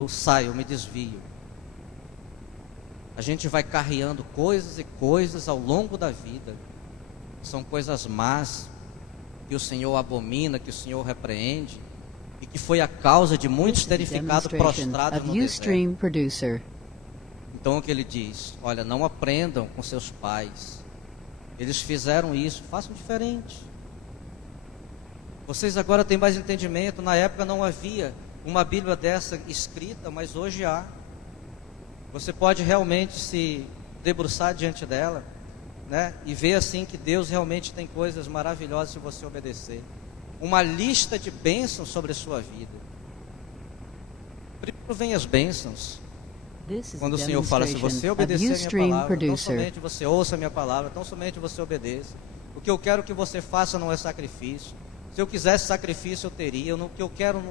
eu saio, eu me desvio. A gente vai carreando coisas e coisas ao longo da vida. São coisas más que o Senhor abomina, que o Senhor repreende, e que foi a causa de muitos terem ficado prostrados no deserto. Então o que ele diz? Olha, não aprendam com seus pais. Eles fizeram isso, façam diferente. Vocês agora têm mais entendimento. Na época não havia uma Bíblia dessa escrita, mas hoje há. Você pode realmente se debruçar diante dela, né? E ver assim que Deus realmente tem coisas maravilhosas se você obedecer. Uma lista de bênçãos sobre a sua vida. Primeiro vem as bênçãos. Quando o Senhor fala, se você obedecer a minha palavra, não somente você ouça a minha palavra, não somente você obedeça. O que eu quero que você faça não é sacrifício. Se eu quisesse sacrifício, eu teria. O que eu quero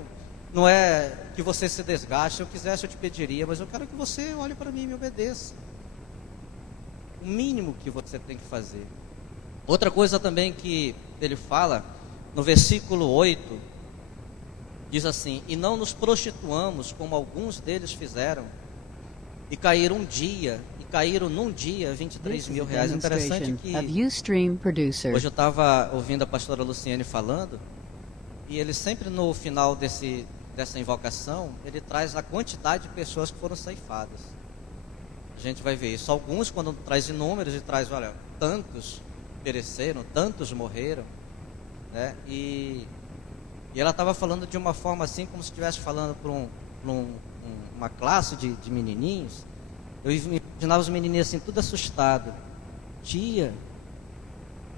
não é que você se desgaste. Se eu quisesse, eu te pediria. Mas eu quero que você olhe para mim e me obedeça. O mínimo que você tem que fazer. Outra coisa também que ele fala, no versículo 8, diz assim: e não nos prostituamos como alguns deles fizeram, e caíram num dia 23 mil reais. Interessante que hoje eu estava ouvindo a pastora Luciene falando, e ele sempre no final dessa invocação, ele traz a quantidade de pessoas que foram ceifadas. A gente vai ver isso. Alguns, quando traz em números, ele traz, olha, tantos pereceram, tantos morreram, né? E ela estava falando de uma forma assim, como se estivesse falando para uma classe de menininhos. Eu imaginava os menininhos assim, tudo assustado. Tia,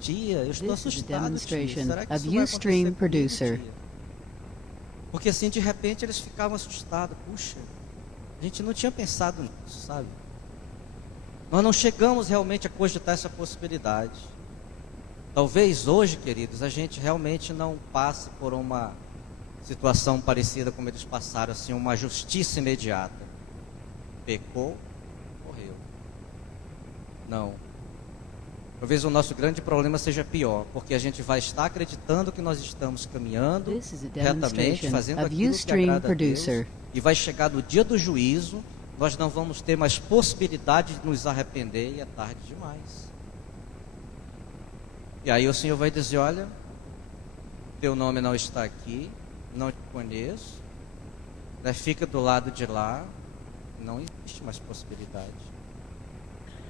eu estou assustado, tia. Será que isso vai acontecer comigo, tia? Porque assim, de repente, eles ficavam assustados. Puxa, a gente não tinha pensado nisso, sabe? Nós não chegamos realmente a cogitar essa possibilidade. Talvez hoje, queridos, a gente realmente não passe por uma situação parecida como eles passaram, assim, uma justiça imediata. Pecou, morreu. Não. Talvez o nosso grande problema seja pior, porque a gente vai estar acreditando que nós estamos caminhando retamente, fazendo aquilo que agrada a Deus, e vai chegar no dia do juízo, nós não vamos ter mais possibilidade de nos arrepender, e é tarde demais. E aí o Senhor vai dizer, olha, teu nome não está aqui, não te conheço, né? Fica do lado de lá, não existe mais possibilidade.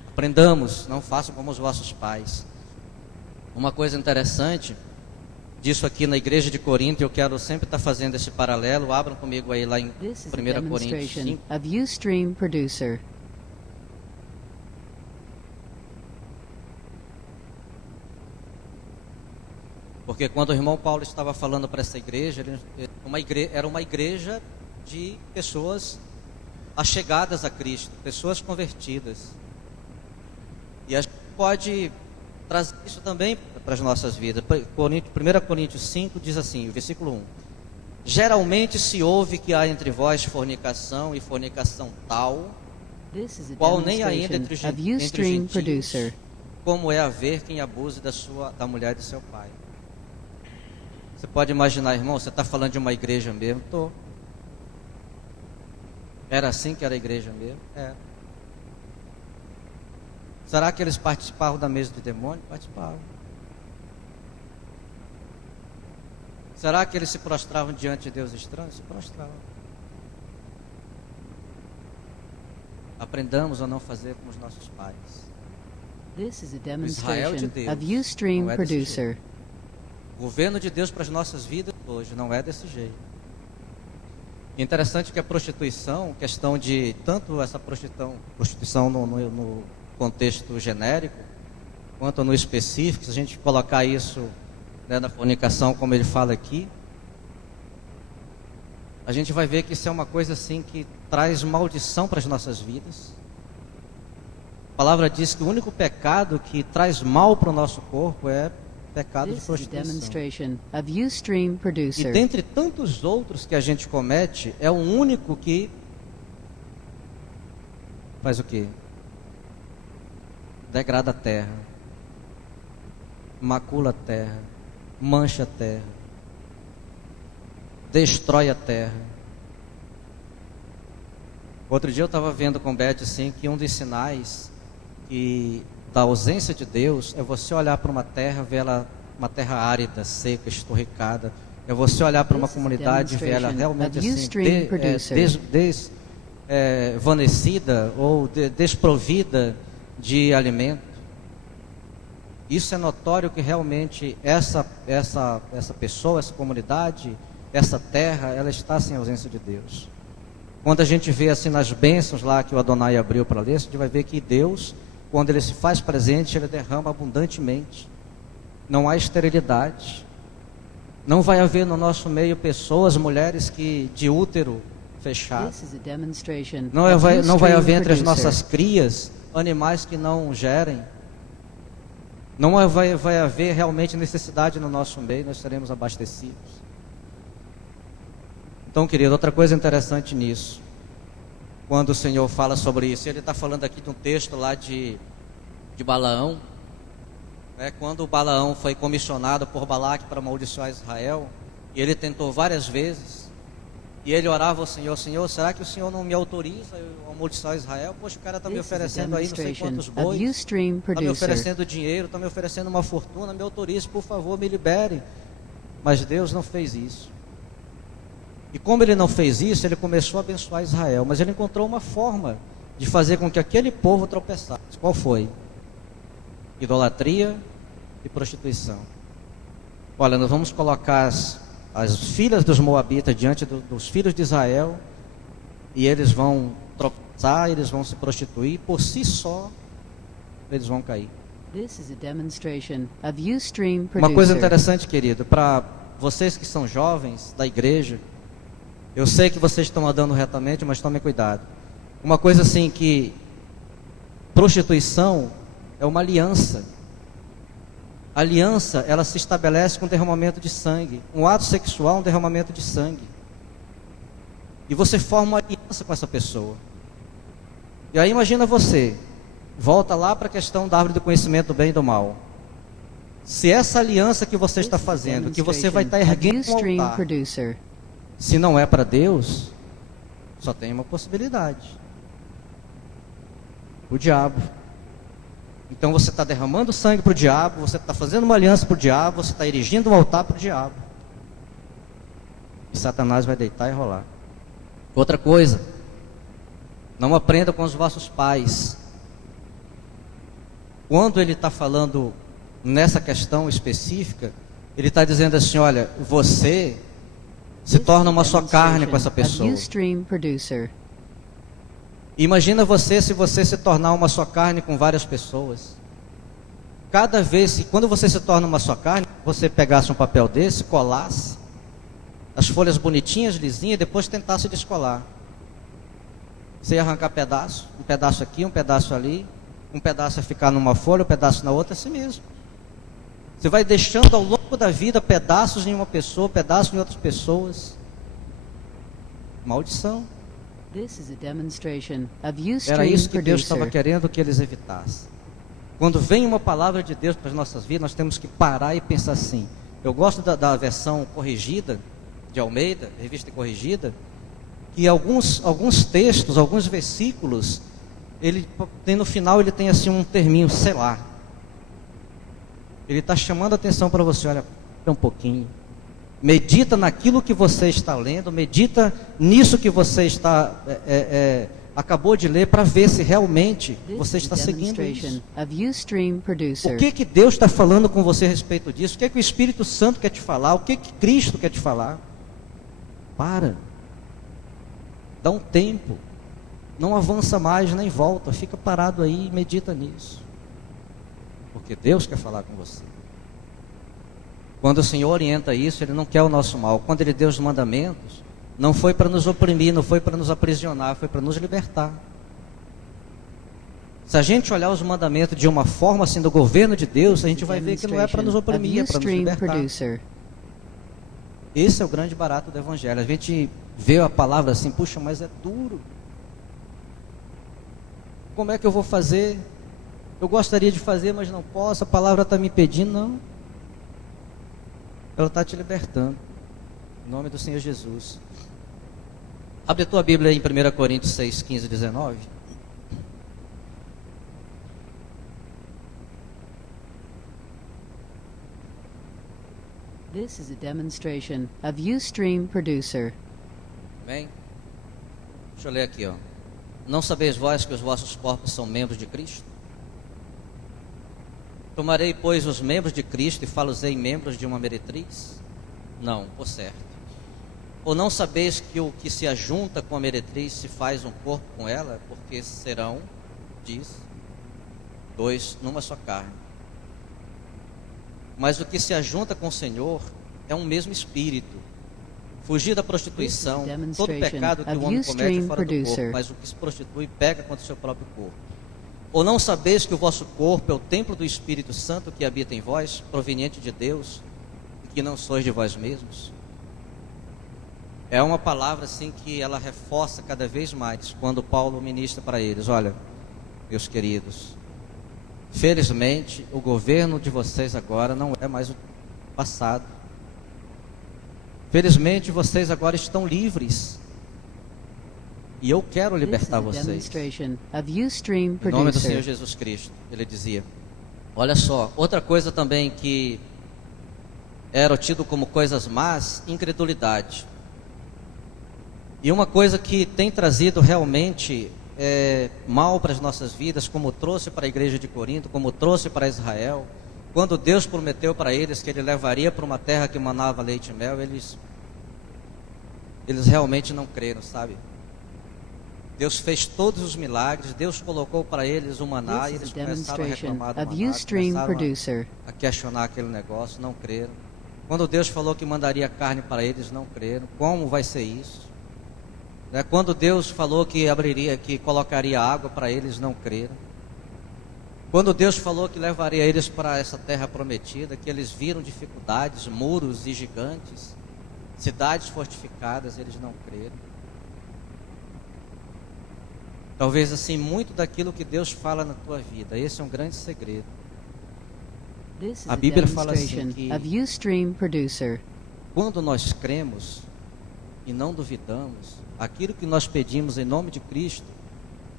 Aprendamos, não façam como os vossos pais. Uma coisa interessante disso aqui na igreja de Corinto, eu quero sempre estar fazendo esse paralelo. Abram comigo aí lá em 1 Coríntios 5. Porque quando o irmão Paulo estava falando para essa igreja, era uma igreja de pessoas achegadas a Cristo, pessoas convertidas. E a gente pode trazer isso também para as nossas vidas. 1 Coríntios 5 diz assim, versículo 1. Geralmente se ouve que há entre vós fornicação e fornicação tal, qual nem há ainda entre gentios, como é haver quem abuse da mulher de seu pai. Você pode imaginar, irmão, você está falando de uma igreja mesmo? Estou. Era assim que era a igreja mesmo? Era. Será que eles participavam da mesa do demônio? Participavam. Será que eles se prostravam diante de Deus estranho? Se prostravam. Aprendamos a não fazer como os nossos pais. This is a demonstration of Ustream Producer. O governo de Deus para as nossas vidas hoje não é desse jeito. E é interessante que a prostituição, questão de tanto essa prostituição no contexto genérico, quanto no específico, se a gente colocar isso, né, na fornicação, como ele fala aqui, a gente vai ver que isso é uma coisa assim que traz maldição para as nossas vidas. A palavra diz que o único pecado que traz mal para o nosso corpo é pecado de prostituição. E dentre tantos outros que a gente comete, é o único que faz o quê? Degrada a terra, macula a terra, mancha a terra, destrói a terra. Outro dia eu estava vendo com Beth assim, que um dos sinais da ausência de Deus é você olhar para uma terra, ver ela uma terra árida, seca, esturricada. É você olhar para uma comunidade e ver ela realmente assim, desvanecida ou desprovida de alimento. Isso é notório que realmente essa pessoa, essa comunidade, essa terra, ela está sem ausência de Deus. Quando a gente vê assim nas bênçãos lá que o Adonai abriu para ler, a gente vai ver que Deus, quando Ele se faz presente, Ele derrama abundantemente. Não há esterilidade. Não vai haver no nosso meio pessoas, mulheres de útero fechado. Não vai haver entre as nossas crias animais que não gerem. Não vai haver realmente necessidade no nosso meio, nós seremos abastecidos. Então, querido, outra coisa interessante nisso, quando o Senhor fala sobre isso, Ele está falando aqui de um texto lá de Balaão, né? Quando o Balaão foi comissionado por Balaque para amaldiçoar Israel, e ele tentou várias vezes, e ele orava ao Senhor: Senhor, será que o Senhor não me autoriza a amaldiçoar Israel? Poxa, o cara está me oferecendo aí não sei quantos bois, está me oferecendo dinheiro, está me oferecendo uma fortuna, me autorize, por favor, me libere. Mas Deus não fez isso. E como Ele não fez isso, Ele começou a abençoar Israel, mas Ele encontrou uma forma de fazer com que aquele povo tropeçasse. Qual foi? Idolatria e prostituição. Olha, nós vamos colocar as filhas dos Moabitas diante dos filhos de Israel, e eles vão tropeçar, eles vão se prostituir, por si só eles vão cair. Uma coisa interessante, querido, para vocês que são jovens da igreja, eu sei que vocês estão andando retamente, mas tomem cuidado. Uma coisa assim, que prostituição é uma aliança. A aliança, ela se estabelece com derramamento de sangue. Um ato sexual é um derramamento de sangue. E você forma uma aliança com essa pessoa. E aí imagina você, volta lá para a questão da árvore do conhecimento do bem e do mal. Se essa aliança que você está fazendo, que você vai estar erguendo um altar, se não é para Deus, só tem uma possibilidade: o diabo. Então você está derramando sangue para o diabo, você está fazendo uma aliança para o diabo, você está erigindo um altar para o diabo. E Satanás vai deitar e rolar. Outra coisa, não aprenda com os vossos pais. Quando ele está falando nessa questão específica, ele está dizendo assim: olha, você se torna uma só carne com essa pessoa. Imagina você, se você se tornar uma só carne com várias pessoas. Cada vez, quando você se torna uma só carne, você pegasse um papel desse, colasse as folhas bonitinhas, lisinhas, e depois tentasse descolar. Você ia arrancar pedaço, um pedaço aqui, um pedaço ali, um pedaço ia ficar numa folha, um pedaço na outra, assim mesmo. Você vai deixando ao longo da vida pedaços em uma pessoa, pedaços em outras pessoas. Maldição. Era isso que Deus estava querendo que eles evitassem. Quando vem uma palavra de Deus para as nossas vidas, nós temos que parar e pensar assim. Eu gosto da versão corrigida de Almeida, revista corrigida, que alguns textos, alguns versículos, ele tem, no final ele tem assim um terminho, sei lá. Ele está chamando a atenção para você: olha, um pouquinho. Medita naquilo que você está lendo, medita nisso que você acabou de ler, para ver se realmente você está seguindo isso. O que Deus está falando com você a respeito disso? O que o Espírito Santo quer te falar? O que Cristo quer te falar? Para. Dá um tempo. Não avança mais, nem volta. Fica parado aí e medita nisso. Porque Deus quer falar com você. Quando o Senhor orienta isso, Ele não quer o nosso mal. Quando Ele deu os mandamentos, não foi para nos oprimir, não foi para nos aprisionar, foi para nos libertar. Se a gente olhar os mandamentos de uma forma assim do governo de Deus, a gente vai ver que não é para nos oprimir, é para nos libertar. Esse é o grande barato do Evangelho. A gente vê a palavra assim: puxa, mas é duro. Como é que eu vou fazer? Eu gostaria de fazer, mas não posso, a palavra está me impedindo. Não. Ela está te libertando. Em nome do Senhor Jesus. Abre a tua Bíblia em 1 Coríntios 6, 15 e 19. This is a demonstration of Ustream Producer. Amém? Deixa eu ler aqui, ó. Não sabeis vós que os vossos corpos são membros de Cristo? Tomarei, pois, os membros de Cristo e falo-os-ei membros de uma meretriz? Não, por certo. Ou não sabeis que o que se ajunta com a meretriz se faz um corpo com ela? Porque serão, diz, dois numa só carne. Mas o que se ajunta com o Senhor é um mesmo espírito. Fugir da prostituição, todo pecado que o homem comete fora do corpo, mas o que se prostitui peca contra o seu próprio corpo. Ou não sabeis que o vosso corpo é o templo do Espírito Santo que habita em vós, proveniente de Deus, e que não sois de vós mesmos? É uma palavra assim que ela reforça cada vez mais quando Paulo ministra para eles. Olha, meus queridos, felizmente o governo de vocês agora não é mais o passado. Felizmente vocês agora estão livres. E eu quero libertar vocês. Em nome do Senhor Jesus Cristo. Ele dizia. Olha só, outra coisa também que era tido como coisas más, incredulidade. E uma coisa que tem trazido realmente mal para as nossas vidas, como trouxe para a igreja de Corinto, como trouxe para Israel. Quando Deus prometeu para eles que Ele levaria para uma terra que manava leite e mel, eles realmente não creram, sabe? Deus fez todos os milagres, Deus colocou para eles o maná, e eles começaram a reclamar do maná, começaram a questionar aquele negócio, não creram. Quando Deus falou que mandaria carne para eles, não creram. Como vai ser isso? Quando Deus falou que que colocaria água para eles, não creram. Quando Deus falou que levaria eles para essa terra prometida, que eles viram dificuldades, muros e gigantes, cidades fortificadas, eles não creram. Talvez assim, muito daquilo que Deus fala na tua vida, esse é um grande segredo. A Bíblia fala assim que quando nós cremos e não duvidamos, aquilo que nós pedimos em nome de Cristo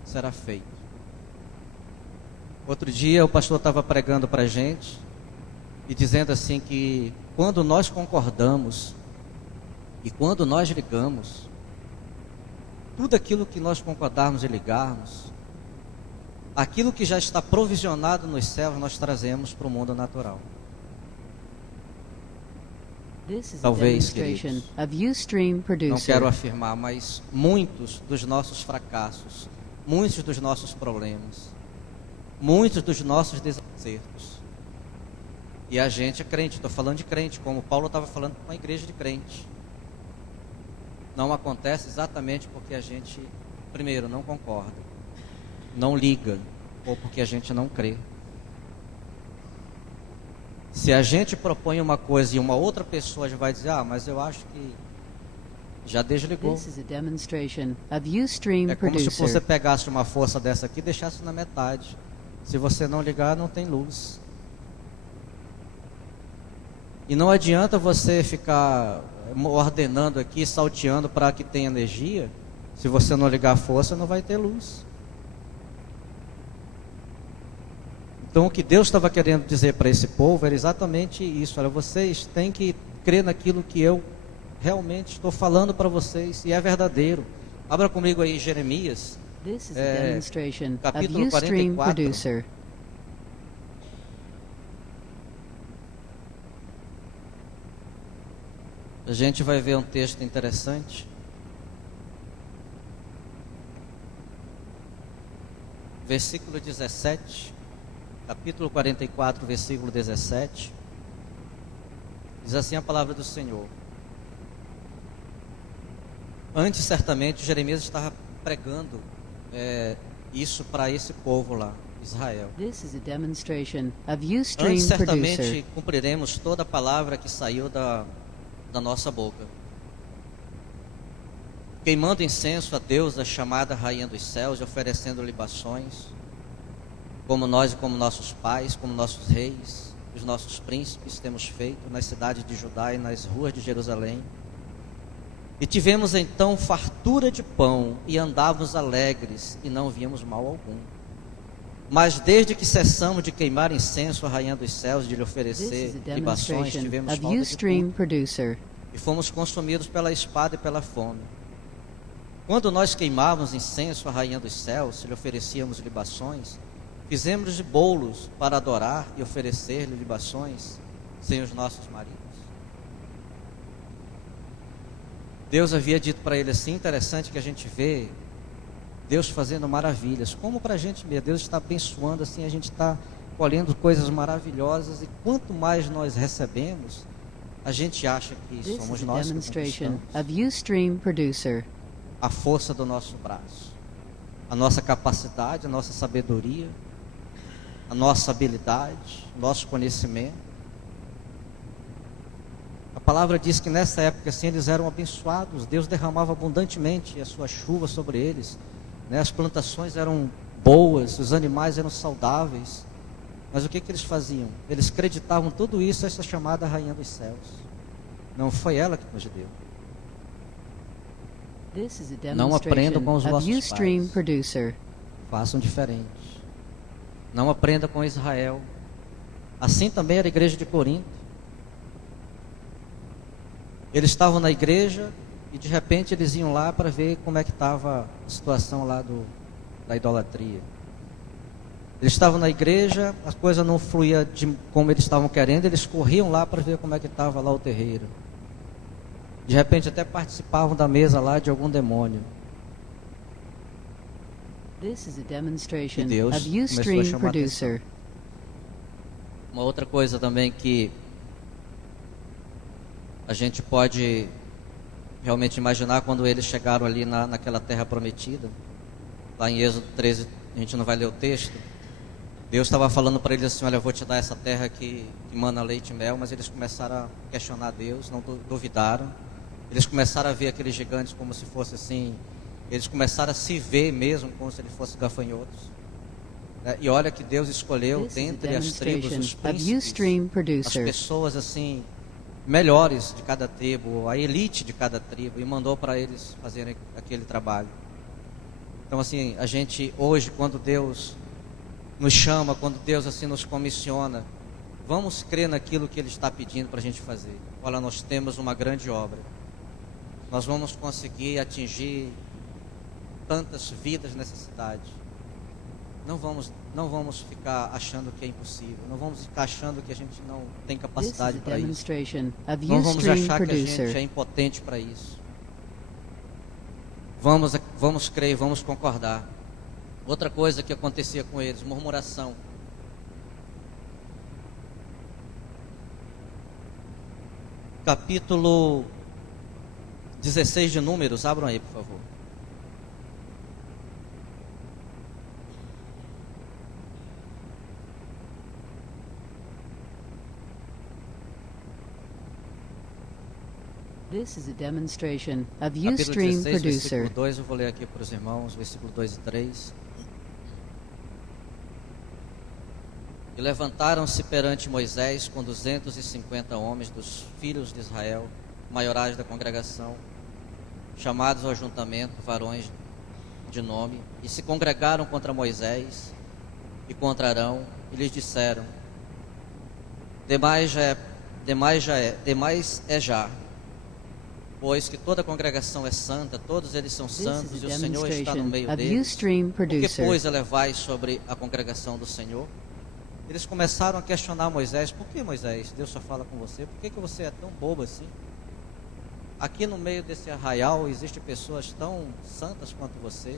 será feito. Outro dia o pastor estava pregando para a gente e dizendo assim que quando nós concordamos e quando nós ligamos, tudo aquilo que nós concordarmos e ligarmos, aquilo que já está provisionado nos céus, nós trazemos para o mundo natural. Talvez, queridos, não quero afirmar, mas muitos dos nossos fracassos, muitos dos nossos problemas, muitos dos nossos desacertos, e a gente é crente, estou falando de crente, como Paulo estava falando com uma igreja de crente, não acontece exatamente porque a gente, primeiro, não concorda, não liga, ou porque a gente não crê. Se a gente propõe uma coisa e uma outra pessoa já vai dizer, mas eu acho que já desligou. É como se você pegasse uma força dessa aqui e deixasse na metade. Se você não ligar, não tem luz. E não adianta você ficar ordenando aqui, salteando para que tenha energia. Se você não ligar a força, não vai ter luz. Então o que Deus estava querendo dizer para esse povo era exatamente isso. Olha, vocês têm que crer naquilo que eu realmente estou falando para vocês, e é verdadeiro. Abra comigo aí Jeremias, capítulo 44. A gente vai ver um texto interessante. Versículo 17. Capítulo 44, versículo 17. Diz assim a palavra do Senhor. Antes, certamente, Jeremias estava pregando isso para esse povo lá, Israel. Antes, certamente, cumpriremos toda a palavra que saiu da nossa boca. Queimando incenso a Deus, a chamada Rainha dos Céus, e oferecendo libações, como nós e como nossos pais, como nossos reis, os nossos príncipes temos feito nas cidades de Judá e nas ruas de Jerusalém. E tivemos então fartura de pão, e andávamos alegres, e não víamos mal algum. Mas desde que cessamos de queimar incenso à Rainha dos Céus e de lhe oferecer libações, tivemos falta de tudo, e fomos consumidos pela espada e pela fome. Quando nós queimávamos incenso à Rainha dos Céus, se lhe oferecíamos libações, fizemos de bolos para adorar e oferecer-lhe libações sem os nossos maridos. Deus havia dito para ele assim, interessante que a gente vê Deus fazendo maravilhas, como para a gente ver, Deus está abençoando assim, a gente está colhendo coisas maravilhosas, e quanto mais nós recebemos, a gente acha que somos nós que conquistamos. A força do nosso braço, a nossa capacidade, a nossa sabedoria, a nossa habilidade, nosso conhecimento. A palavra diz que nessa época assim eles eram abençoados, Deus derramava abundantemente a sua chuva sobre eles, né? As plantações eram boas, os animais eram saudáveis, mas o que eles faziam? Eles acreditavam tudo isso a essa chamada Rainha dos Céus. Não foi ela que nos deu. Não aprendam com os vossos pais, façam diferente. Não aprenda com Israel. Assim também era a igreja de Corinto. Eles estavam na igreja e de repente eles iam lá para ver como é que estava a situação lá da idolatria. Eles estavam na igreja, a coisa não fluía como eles estavam querendo, eles corriam lá para ver como é que estava lá o terreiro. De repente até participavam da mesa lá de algum demônio. E Deus começou a chamar a atenção. Uma outra coisa também que a gente pode realmente imaginar quando eles chegaram ali naquela terra prometida, lá em Êxodo 13, a gente não vai ler o texto, Deus estava falando para eles assim, olha, eu vou te dar essa terra que mana leite e mel, mas eles começaram a questionar Deus, não duvidaram, eles começaram a ver aqueles gigantes como se fosse assim, eles começaram a se ver mesmo como se eles fossem gafanhotos. E olha que Deus escolheu dentre as tribos os príncipes, as pessoas assim melhores de cada tribo, a elite de cada tribo, e mandou para eles fazerem aquele trabalho. Então assim, a gente hoje, quando Deus nos chama, quando Deus assim nos comissiona, vamos crer naquilo que Ele está pedindo para a gente fazer. Olha, nós temos uma grande obra, nós vamos conseguir atingir tantas vidas nessa cidade. Não vamos ficar achando que é impossível. Não vamos ficar achando que a gente não tem capacidade para isso. Não vamos achar que a gente é impotente para isso. Vamos crer, vamos concordar. Outra coisa que acontecia com eles, murmuração. Capítulo 16 de Números, abram aí, por favor. This is a demonstration of Ustream Producer. Versículo 2, eu vou ler aqui para os irmãos, versículo 2 e 3. E levantaram-se perante Moisés com 250 homens dos filhos de Israel, maiorais da congregação, chamados ao ajuntamento, varões de nome, e se congregaram contra Moisés e contra Arão, e lhes disseram: demais é já, pois que toda a congregação é santa, todos eles são santos, e o Senhor está no meio deles. Por que, pois, elevais sobre a congregação do Senhor? Eles começaram a questionar Moisés. Por que, Moisés, Deus só fala com você? Por que você é tão bobo assim? Aqui no meio desse arraial existem pessoas tão santas quanto você,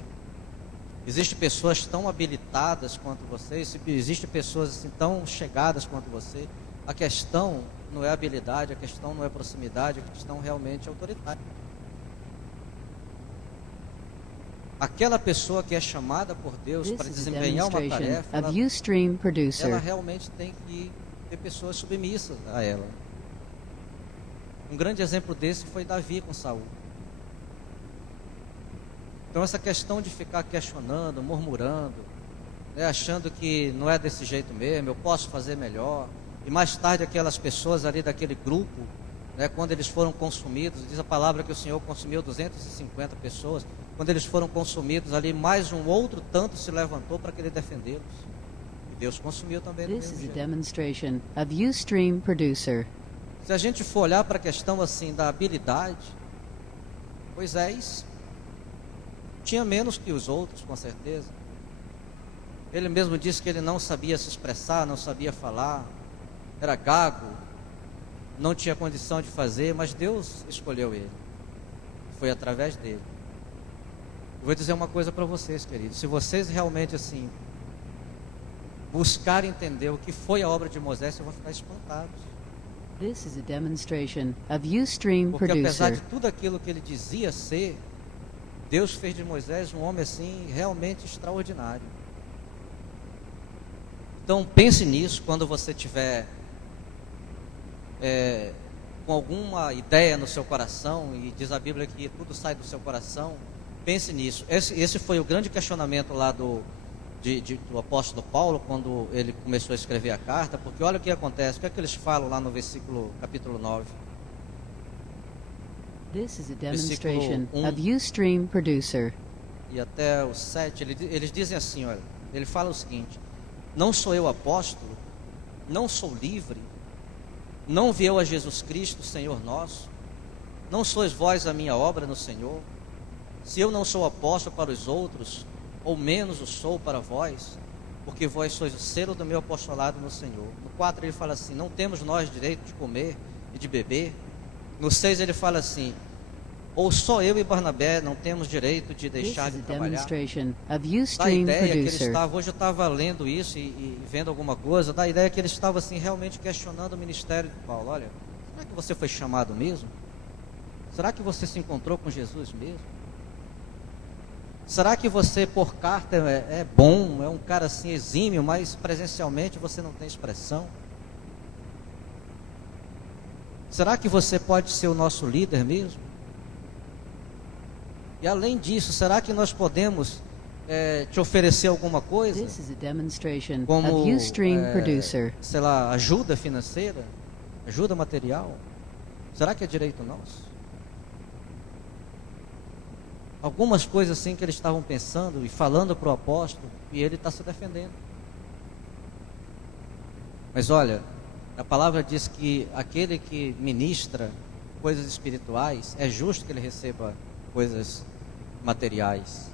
existem pessoas tão habilitadas quanto você, existem pessoas assim, tão chegadas quanto você. A questão não é habilidade, a questão não é proximidade, a questão realmente é autoridade. Aquela pessoa que é chamada por Deus para desempenhar uma tarefa, ela realmente tem que ter pessoas submissas a ela. Um grande exemplo desse foi Davi com Saul. Então essa questão de ficar questionando, murmurando, achando que não é desse jeito mesmo, eu posso fazer melhor, e mais tarde aquelas pessoas ali daquele grupo, né, quando eles foram consumidos, diz a palavra que o Senhor consumiu 250 pessoas, quando eles foram consumidos ali, mais um outro tanto se levantou para querer defendê-los. E Deus consumiu também do mesmo jeito. Demonstration of Ustream Producer. Se a gente for olhar para a questão assim da habilidade, Moisés tinha menos que os outros, com certeza. Ele mesmo disse que ele não sabia se expressar, não sabia falar, era gago, não tinha condição de fazer, mas Deus escolheu ele. Foi através dele. Eu vou dizer uma coisa para vocês, queridos. Se vocês realmente assim buscarem entender o que foi a obra de Moisés, vocês vão ficar espantados. This is a demonstration of Ustream Porque apesar Producer. de tudo aquilo que ele dizia ser, Deus fez de Moisés um homem assim realmente extraordinário. Então pense nisso quando você tiver com alguma ideia no seu coração, e diz a Bíblia que tudo sai do seu coração. Pense nisso. Esse foi o grande questionamento lá do apóstolo Paulo, quando ele começou a escrever a carta, porque olha o que acontece, o que é que eles falam lá no capítulo 9. This is a demonstration of Ustream Producer. E até o 7, eles dizem assim, olha, ele fala o seguinte: não sou eu apóstolo, não sou livre, não vi eu a Jesus Cristo, Senhor nosso, não sois vós a minha obra no Senhor? Se eu não sou apóstolo para os outros, ou menos o sou para vós, porque vós sois o selo do meu apostolado no Senhor. No 4 ele fala assim: não temos nós direito de comer e de beber. No 6 ele fala assim: ou só eu e Barnabé não temos direito de deixar de trabalhar. Da ideia que ele estava, hoje eu estava lendo isso e vendo alguma coisa, da ideia que ele estava assim realmente questionando o ministério de Paulo. Olha, será que você foi chamado mesmo? Será que você se encontrou com Jesus mesmo? Será que você por carta é bom, é um cara assim exímio, mas presencialmente você não tem expressão? Será que você pode ser o nosso líder mesmo? E além disso, será que nós podemos te oferecer alguma coisa? Como, sei lá, ajuda financeira? Ajuda material? Será que é direito nosso? Algumas coisas assim que eles estavam pensando e falando para o apóstolo, e ele está se defendendo. Mas olha, a palavra diz que aquele que ministra coisas espirituais, é justo que ele receba coisas materiais.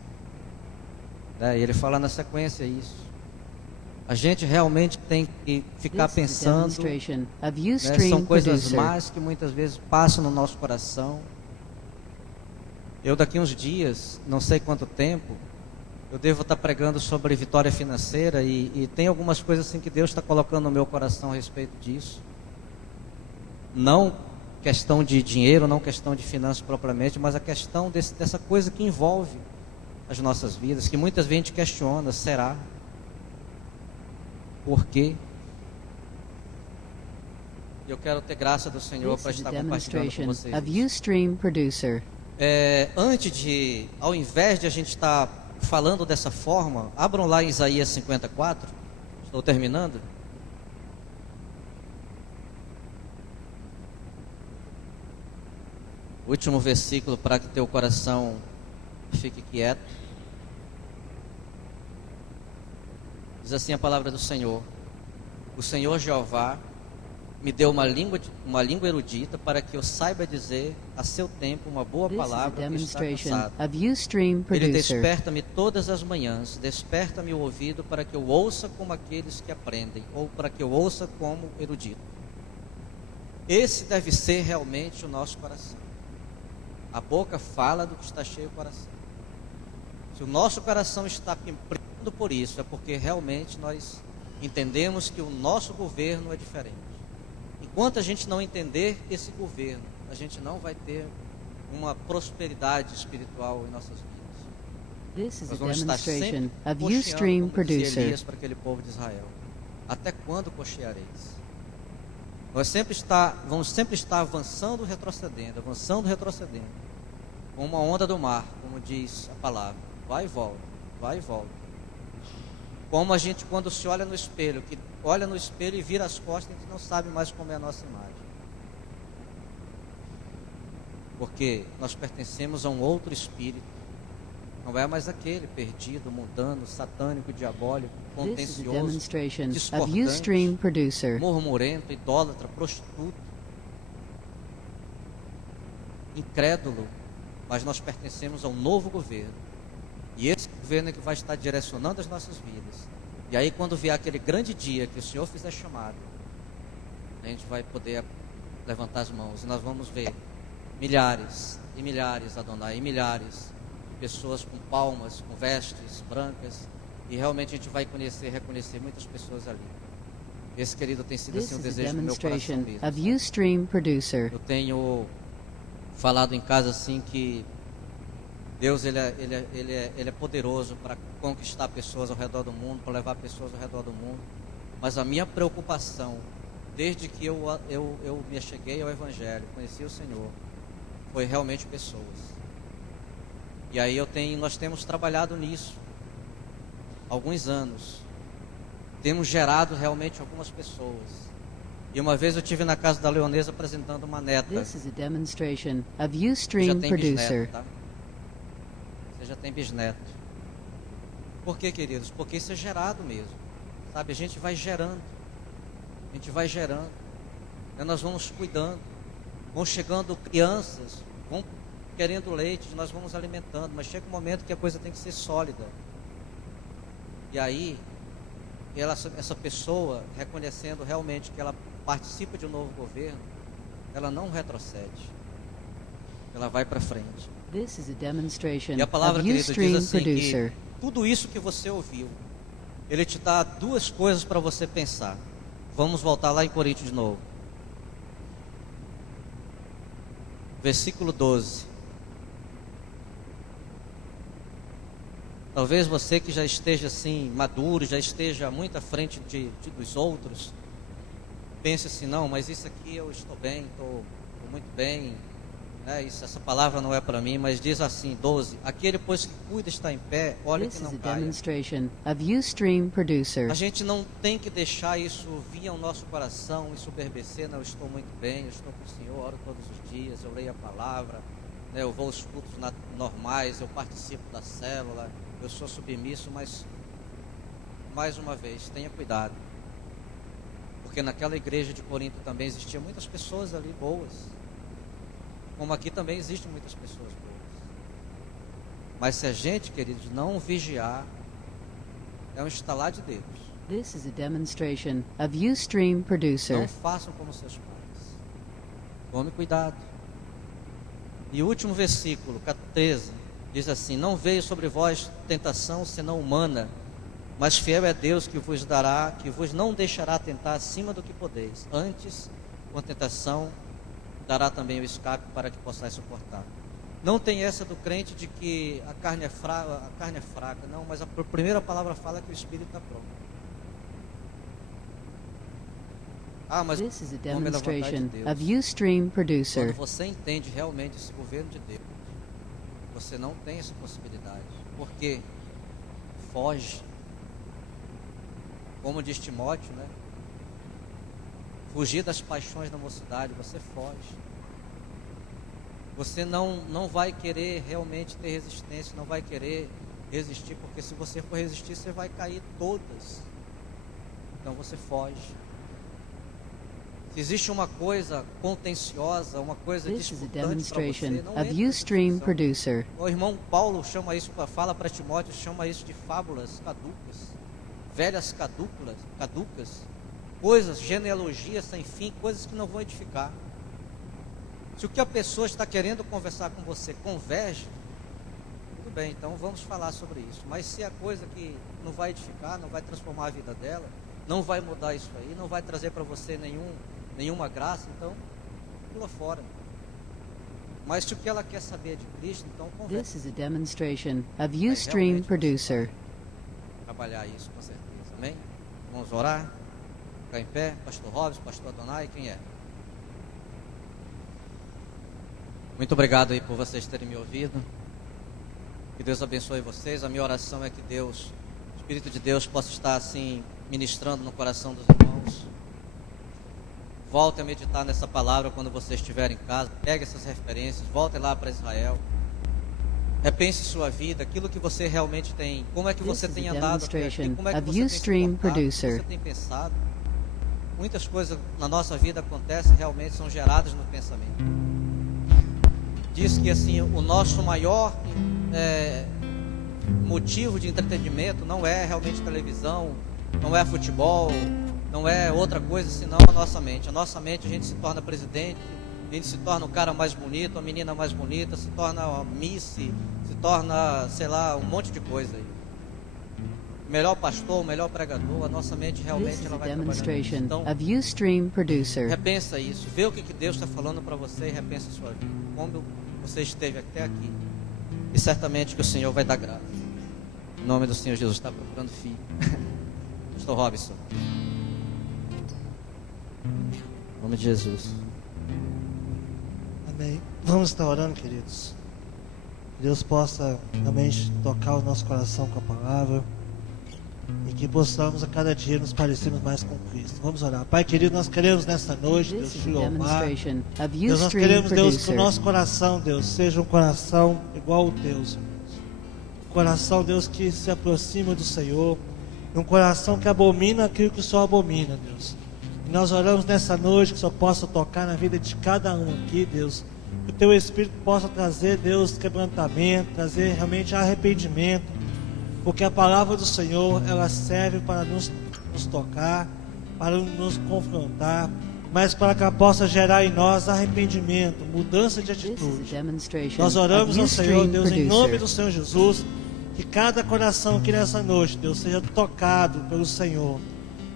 E ele fala na sequência isso. A gente realmente tem que ficar pensando, são coisas más que muitas vezes passam no nosso coração. Eu daqui uns dias, não sei quanto tempo, eu devo estar pregando sobre vitória financeira e tem algumas coisas assim que Deus está colocando no meu coração a respeito disso. Não questão de dinheiro, não questão de finanças propriamente, mas a questão dessa coisa que envolve as nossas vidas, que muitas vezes a gente questiona: será? Por quê? Eu quero ter graça do Senhor para estar compartilhando com vocês. Ao invés de a gente estar falando dessa forma, abram lá em Isaías 54, estou terminando. Último versículo para que teu coração fique quieto. Diz assim a palavra do Senhor: o Senhor Jeová me deu uma língua erudita para que eu saiba dizer a seu tempo uma boa palavra que está cansado. Ele desperta-me todas as manhãs, desperta-me o ouvido para que eu ouça como aqueles que aprendem, ou para que eu ouça como erudito. Esse deve ser realmente o nosso coração. A boca fala do que está cheio o coração. Se o nosso coração está pimprindo por isso, é porque realmente nós entendemos que o nosso governo é diferente. Enquanto a gente não entender esse governo, a gente não vai ter uma prosperidade espiritual em nossas vidas. Nós vamos estar sempre cocheando, como dizia Elias para aquele povo de Israel: até quando cocheareis? Nós vamos sempre estar avançando, retrocedendo, com uma onda do mar, como diz a palavra, vai e volta, vai e volta. Como a gente, quando se olha no espelho, que olha no espelho e vira as costas, a gente não sabe mais como é a nossa imagem. Porque nós pertencemos a um outro espírito. Não é mais aquele perdido, mundano, satânico, diabólico, contencioso, discordante, murmurento, idólatra, prostituto, incrédulo. Mas nós pertencemos a um novo governo. E esse governo é que vai estar direcionando as nossas vidas. E aí, quando vier aquele grande dia que o Senhor fizer chamado, a gente vai poder levantar as mãos e nós vamos ver milhares e milhares, Adonai, e milhares de pessoas com palmas, com vestes brancas, e realmente a gente vai reconhecer muitas pessoas ali. Esse, querido, tem sido assim um desejo do meu coração mesmo. Eu tenho falado em casa assim que Deus ele é poderoso para conquistar pessoas ao redor do mundo, para levar pessoas ao redor do mundo. Mas a minha preocupação, desde que eu me acheguei ao Evangelho, conheci o Senhor, foi realmente pessoas. E aí nós temos trabalhado nisso há alguns anos. Temos gerado realmente algumas pessoas. E uma vez eu estive na casa da Leonesa apresentando uma neta. This is a demonstration of Ustream Producer. Bisneto, tá? Você já tem bisneto. Por quê, queridos? Porque isso é gerado mesmo. Sabe, a gente vai gerando. A gente vai gerando. E nós vamos cuidando. Vão chegando crianças, vão querendo leite, nós vamos alimentando. Mas chega um momento que a coisa tem que ser sólida. E aí, essa pessoa, reconhecendo realmente que ela participa de um novo governo, ela não retrocede. Ela vai para frente. This is a demonstration e a palavra, of querido, Ustream diz assim Producer. Que tudo isso que você ouviu, ele te dá duas coisas para você pensar. Vamos voltar lá em Coríntios de novo. Versículo 12. Talvez você que já esteja assim, maduro, já esteja muito à frente dos outros, pense assim, não, mas isso aqui eu estou bem, estou muito bem, né? Essa palavra não é para mim, mas diz assim, 12, aquele pois que cuida está em pé, olha que não caia. A gente não tem que deixar isso vir ao nosso coração e soberbecer, não, eu estou muito bem, eu estou com o Senhor, oro todos os dias, eu leio a palavra, né? Eu vou aos cultos normais, eu participo da célula, eu sou submisso, mas mais uma vez, tenha cuidado. Porque naquela igreja de Corinto também existiam muitas pessoas ali boas. Como aqui também existem muitas pessoas boas. Mas se a gente, queridos, não vigiar, é um estalar de dedos. This is a demonstration of Ustream Producer. Não façam como seus pais. Tome cuidado. E o último versículo, 13, diz assim, não veio sobre vós tentação senão humana, mas fiel é Deus que vos dará, que vos não deixará tentar acima do que podeis. Antes, com a tentação, dará também o escape para que possais suportar. Não tem essa do crente de que a carne é fraca, não, mas a primeira palavra fala que o espírito está pronto. Ah, mas This is a demonstration of Ustream Producer. Quando você entende realmente esse governo de Deus, você não tem essa possibilidade. Porque foge. Como diz Timóteo, né? Fugir das paixões da mocidade, você foge. Você não vai querer realmente ter resistência, não vai querer resistir, porque se você for resistir, você vai cair todas. Então você foge. Se existe uma coisa contenciosa, uma coisa disputante para você, não entra. O irmão Paulo chama isso, fala para Timóteo, chama isso de fábulas caducas, velhas caducas, coisas, genealogias sem fim, coisas que não vão edificar. Se o que a pessoa está querendo conversar com você converge, tudo bem, então vamos falar sobre isso. Mas se a coisa que não vai edificar, não vai transformar a vida dela, não vai mudar isso aí, não vai trazer para você nenhuma graça, então pula fora. Mas se o que ela quer saber é de Cristo, então conversa. This is a demonstration of Ustream Producer. Trabalhar isso com certeza, amém? Vamos orar, ficar em pé, pastor Robson, pastor Adonai, quem é? Muito obrigado aí por vocês terem me ouvido. Que Deus abençoe vocês. A minha oração é que Deus, o Espírito de Deus, possa estar assim ministrando no coração dos irmãos Volte a meditar nessa palavra quando você estiver em casa. Pegue essas referências, volte lá para Israel. Repense sua vida, aquilo que você realmente tem. Como é que você tem andado aqui? Como é que você tem se comportado? Como você tem pensado? Muitas coisas na nossa vida acontecem, realmente são geradas no pensamento. Diz que assim, o nosso maior motivo de entretenimento não é realmente televisão, não é futebol, não é outra coisa senão a nossa mente. A nossa mente, a gente se torna presidente, a gente se torna o cara mais bonito, a menina mais bonita, se torna uma miss, se torna, sei lá, um monte de coisa aí. O melhor pastor, o melhor pregador, a nossa mente realmente ela vai trabalhando. Então, repensa isso, vê o que Deus está falando para você e repensa a sua vida. Como você esteve até aqui. E certamente que o Senhor vai dar graça. Em nome do Senhor Jesus, está procurando filho. Pastor Robson. Em nome de Jesus. Amém. Vamos estar orando, queridos. Que Deus possa realmente tocar o nosso coração com a palavra. E que possamos a cada dia nos parecermos mais com Cristo. Vamos orar. Pai querido, nós queremos nesta noite, Deus, te louvar. Deus, nós queremos, Deus, que o nosso coração, Deus, seja um coração igual ao teu, Deus. Um coração, Deus, que se aproxima do Senhor. Um coração que abomina aquilo que o Senhor abomina, Deus. E nós oramos nessa noite que o Senhor possa tocar na vida de cada um aqui, Deus. Que o teu Espírito possa trazer, Deus, quebrantamento, trazer realmente arrependimento. Porque a palavra do Senhor, ela serve para nos tocar, para nos confrontar, mas para que ela possa gerar em nós arrependimento, mudança de atitude. Nós oramos ao Senhor, Deus, em nome do Senhor Jesus, que cada coração aqui nessa noite, Deus, seja tocado pelo Senhor,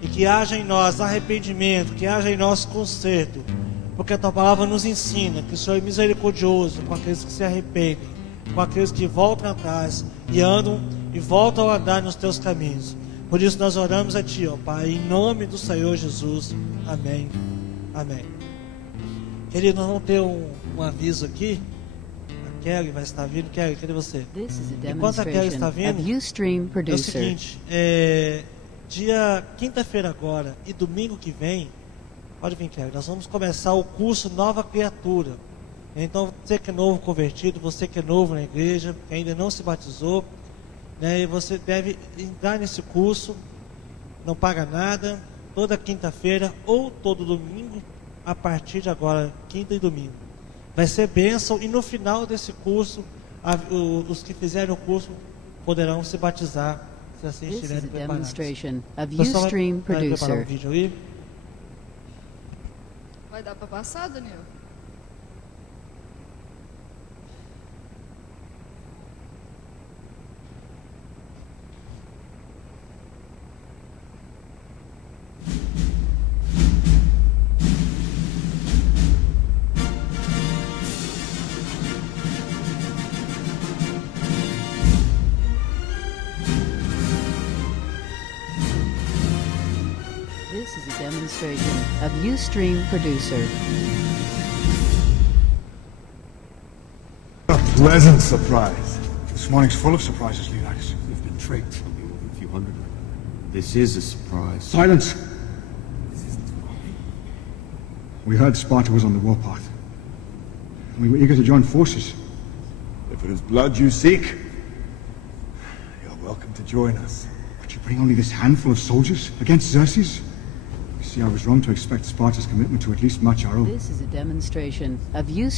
e que haja em nós arrependimento, que haja em nós conserto, porque a tua palavra nos ensina que o Senhor é misericordioso com aqueles que se arrependem, com aqueles que voltam atrás e andam e voltam a andar nos teus caminhos. Por isso nós oramos a ti, ó Pai, em nome do Senhor Jesus. Amém. Amém. Querido, nós vamos ter um aviso aqui. A Kelly vai estar vindo. Kelly, cadê você? Enquanto a Kelly está vindo, é o seguinte, dia quinta-feira agora e domingo que vem, pode vir, Kelly, nós vamos começar o curso Nova Criatura. Então, você que é novo convertido, você que é novo na igreja, que ainda não se batizou, né, e você deve entrar nesse curso, não paga nada, toda quinta-feira ou todo domingo, a partir de agora, quinta e domingo. Vai ser bênção, e no final desse curso, os que fizerem o curso poderão se batizar, se assim estiverem preparados. Pessoal, vai preparar um vídeo aí. Vai dar para passar, Daniel? This is a demonstration of Ustream Producer. A pleasant surprise. This morning's full of surprises, Leonidas. We've been tricked. There'll be more than a few hundred. This is a surprise. Silence! We heard Sparta was on the warpath. And we were eager to join forces. If it is blood you seek, you're welcome to join us. But you bring only this handful of soldiers against Xerxes? You see, I was wrong to expect Sparta's commitment to at least match our own. This is a demonstration of Ustream.